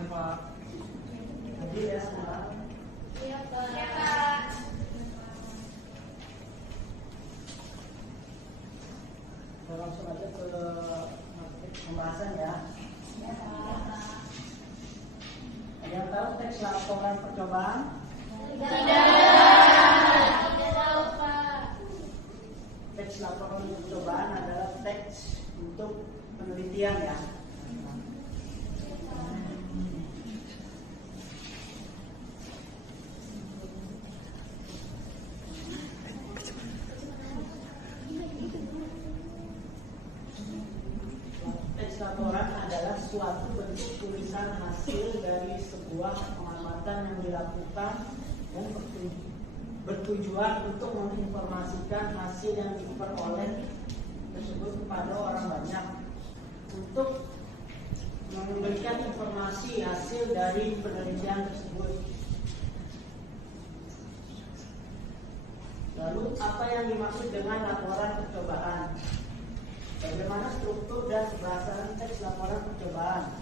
ya Pak. Hadir ya semua. Iya Pak. Kita langsung aja ke pembahasan ya. Ada yang tahu teks laporan percobaan? Tidak tahu Pak. Teks laporan percobaan adalah teks untuk penelitian ya. Teks laporan adalah suatu bentuk tulisan hasil dari sebuah pengamatan yang dilakukan dan bertujuan untuk menginformasikan hasil yang diperoleh tersebut kepada orang banyak, untuk memberikan informasi hasil dari penelitian tersebut. Lalu apa yang dimaksud dengan laporan percobaan? Bagaimana struktur dan keberhasilan teks laporan percobaan?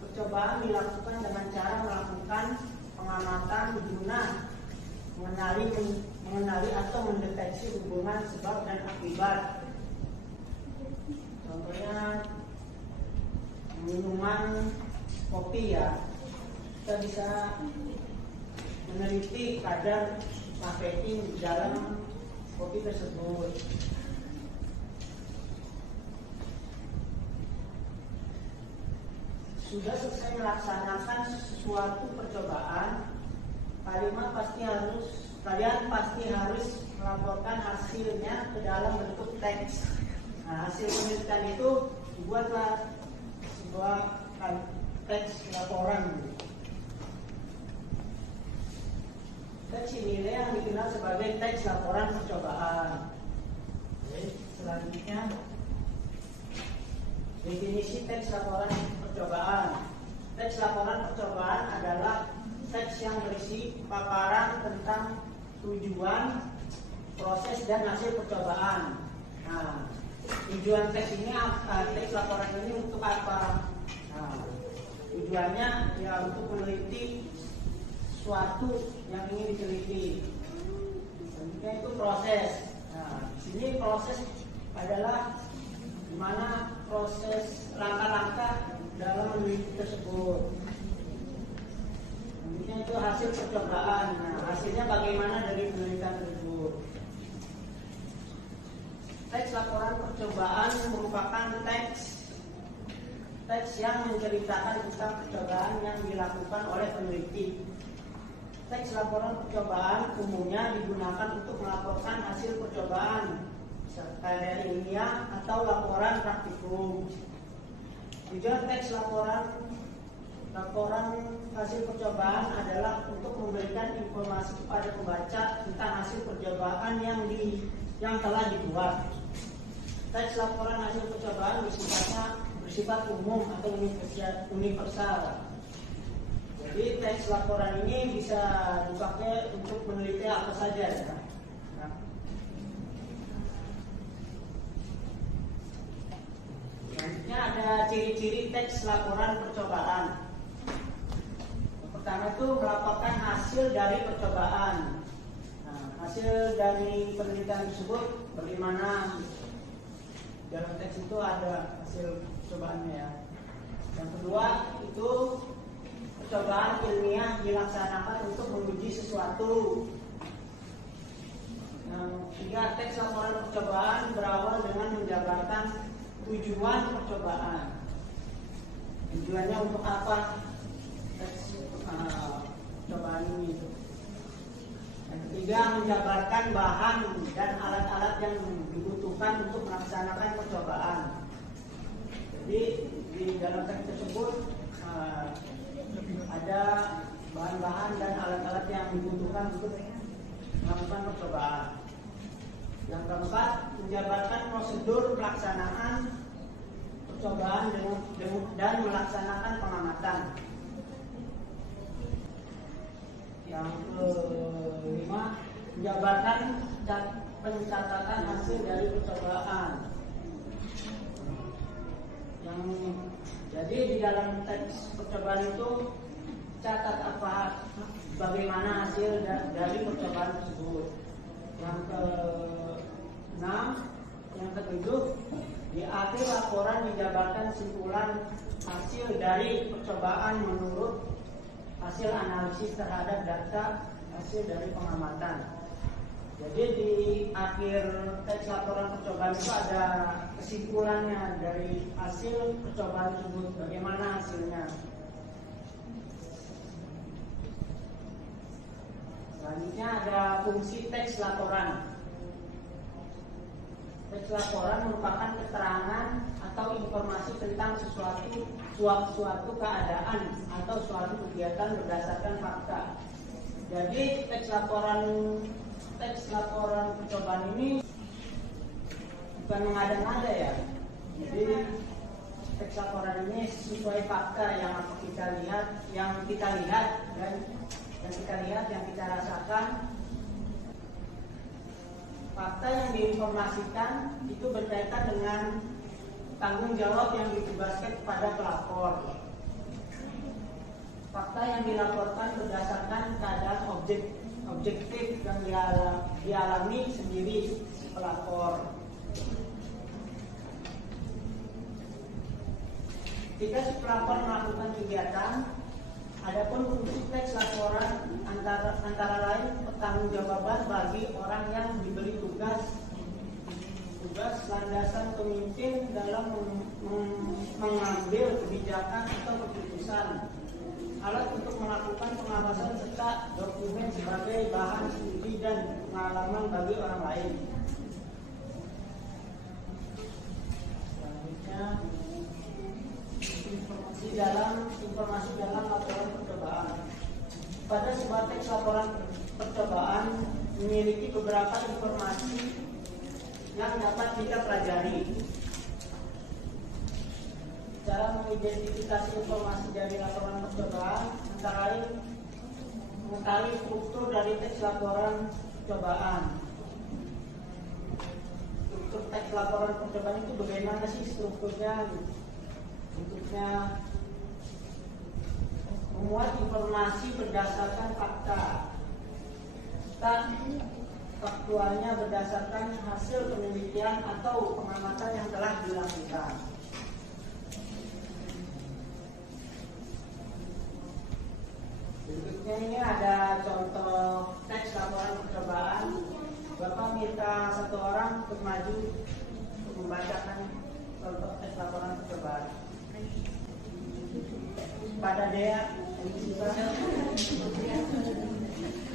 Percobaan dilakukan dengan cara melakukan pengamatan guna mengenali atau mendeteksi hubungan sebab dan akibat. Contohnya minuman kopi ya, kita bisa meneliti kadar kafein di dalam kopi tersebut. Sudah selesai melaksanakan suatu percobaan, kalian pasti harus melaporkan hasilnya ke dalam bentuk teks. Nah, hasil penelitian itu dibuatlah sebuah teks laporan. Teks inilah yang dikenal sebagai teks laporan percobaan. Oke, selanjutnya definisi teks laporan percobaan. Teks laporan percobaan adalah teks yang berisi paparan tentang tujuan, proses, dan hasil percobaan. Nah, tujuan teks ini, teks laporan ini untuk apa? Nah, tujuannya ya untuk meneliti suatu yang ingin diteliti. Selanjutnya itu proses. Nah, di sini proses adalah gimana proses langkah-langkah dalam meneliti tersebut. Selanjutnya itu hasil percobaan. Nah, hasilnya bagaimana dari penelitian tersebut. Teks laporan percobaan merupakan teks yang menceritakan tentang percobaan yang dilakukan oleh peneliti. Teks laporan percobaan umumnya digunakan untuk melaporkan hasil percobaan, karya ilmiah atau laporan praktikum. Tujuan teks laporan hasil percobaan adalah untuk memberikan informasi kepada pembaca tentang hasil percobaan yang telah dibuat. Teks laporan hasil percobaan bersifat umum atau universal. Jadi teks laporan ini bisa dipakai untuk meneliti apa saja ya. Selanjutnya ada ciri-ciri teks laporan percobaan. Yang pertama itu melaporkan hasil dari percobaan. Nah, hasil dari penelitian tersebut bagaimana? Dalam teks itu ada hasil percobaannya ya. Yang kedua itu percobaan ilmiah dilaksanakan untuk menguji sesuatu. Yang ketiga, teks laporan percobaan berawal dengan menjabarkan tujuan percobaan. Tujuannya untuk apa teks percobaan ini? Yang ketiga, menjabarkan bahan dan alat-alat yang dibutuhkan untuk melaksanakan percobaan. Jadi di dalam teks tersebut ada bahan-bahan dan alat-alat yang dibutuhkan untuk melakukan percobaan. Yang keempat, menjabarkan prosedur pelaksanaan percobaan dan melaksanakan pengamatan. Yang kelima, menjabarkan pencatatan hasil dari percobaan. Yang Jadi di dalam teks percobaan itu catat bagaimana hasil dari percobaan tersebut. Yang ke-6, yang ke-7, di akhir laporan dijabarkan kesimpulan hasil dari percobaan menurut hasil analisis terhadap data hasil dari pengamatan. Jadi di akhir teks laporan percobaan itu ada kesimpulannya dari hasil percobaan tersebut, bagaimana hasilnya. Selanjutnya ada fungsi teks laporan. Teks laporan merupakan keterangan atau informasi tentang suatu keadaan atau suatu kegiatan berdasarkan fakta. Jadi teks laporan percobaan ini bukan mengada-ngada ya. Jadi teks laporan ini sesuai fakta yang kita lihat yang kita rasakan. Fakta yang diinformasikan itu berkaitan dengan tanggung jawab yang ditugaskan kepada pelapor. Fakta yang dilaporkan berdasarkan keadaan objektif yang dialami sendiri si pelapor. Ketika si pelapor melakukan kegiatan, adapun fungsi teks laporan antara lain pertanggungjawaban bagi orang yang diberi tugas landasan pemimpin dalam mengambil kebijakan atau keputusan, alat untuk melakukan pengawasan serta dokumen sebagai bahan studi dan pengalaman bagi orang lain. Selanjutnya informasi dalam laporan percobaan. Pada sebuah teks laporan percobaan memiliki beberapa informasi yang dapat kita pelajari. Cara mengidentifikasi informasi dari laporan percobaan antara lain mengetahui struktur dari teks laporan percobaan. Struktur teks laporan percobaan itu bagaimana sih strukturnya? Bentuknya memuat informasi berdasarkan fakta. Faktualnya berdasarkan hasil penelitian atau pengamatan yang telah dilakukan. Berikutnya ini ada contoh teks laporan percobaan. Bapak minta satu orang untuk maju untuk membacakan contoh teks laporan percobaan. Pada Dea,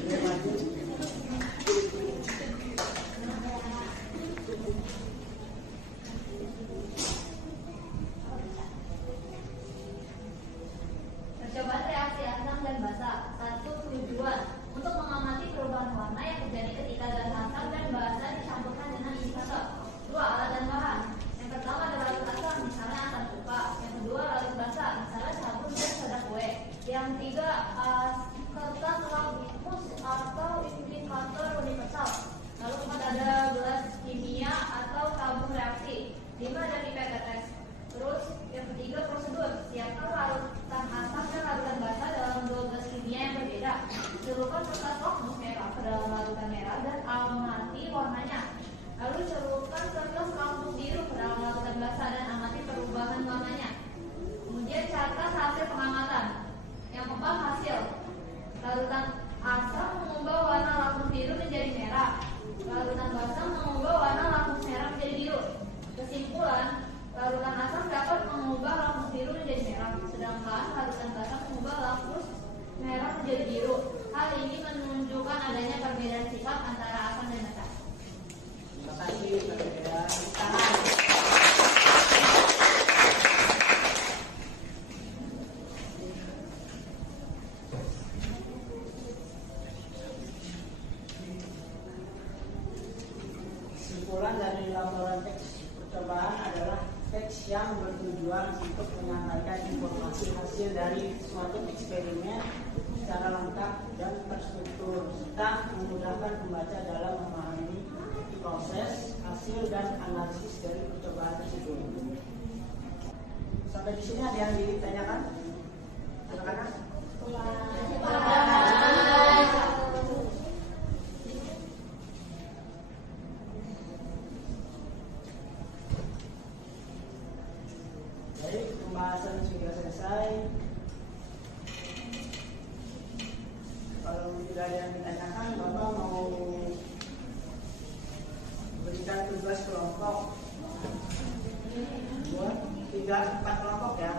dia maju. Percobaan reaksi asam dan basa. 1. Tujuan untuk mengamati perubahan warna yang terjadi ketika gas asam dan basa dicampurkan dengan indikator. 2. Alat dan bahan. Yang pertama adalah larut asam, misalnya asam cuka. Yang kedua larut basa, misalnya sabun dan soda kue. Yang 3. Kertas lapikus atau indikator universal. Lalu 4 ada gelas kimia atau tabung reaksi. 5 ada pipet tetes. Terus yang ketiga prosedur, siapkan larutan asam dan larutan basa dalam 2 gelas kimia yang berbeda. Celupkan kertas lakmus merah ke dalam larutan merah dan amati warnanya. Lalu celupkan kertas lakmus biru ke dalam larutan basa dan amati perubahan warnanya. Kemudian catat hasil pengamatan. Yang keempat hasil. Larutan asam mengubah warna lakmus biru menjadi merah. Larutan basa mengubah warna lakmus merah menjadi biru. Kesimpulan, larutan asam dapat mengubah lakmus biru menjadi merah, sedangkan larutan basa mengubah lakmus merah menjadi biru. Hal ini menunjukkan adanya perbedaan sifat antara asam dan basa. Terima kasih, perbedaan tangan. Kesimpulan dari laporan teks percobaan adalah teks yang bertujuan untuk menyampaikan informasi hasil dari suatu eksperimen secara lengkap dan terstruktur serta memudahkan pembaca dalam memahami proses, hasil, dan analisis dari percobaan tersebut. Sampai di sini ada yang ditanyakan? Anak-anak? Baik, pembahasan sudah selesai. Kalau tidak ada yang ditanyakan, Bapak mau berikan tugas kelompok 2, 3, 4 kelompok ya.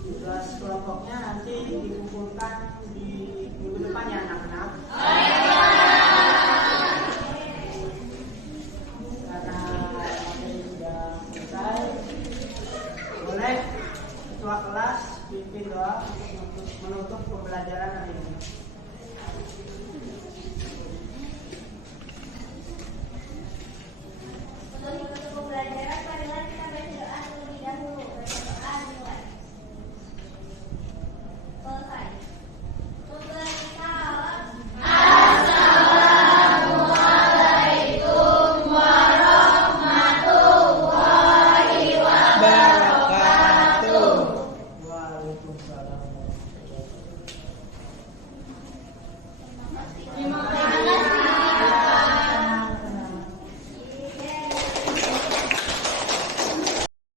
Tugas kelompoknya nanti dikumpulkan di minggu depan ya anak-anak. Karena materi sudah selesai, boleh ketua kelas pimpin doa untuk menutup pembelajaran hari ini.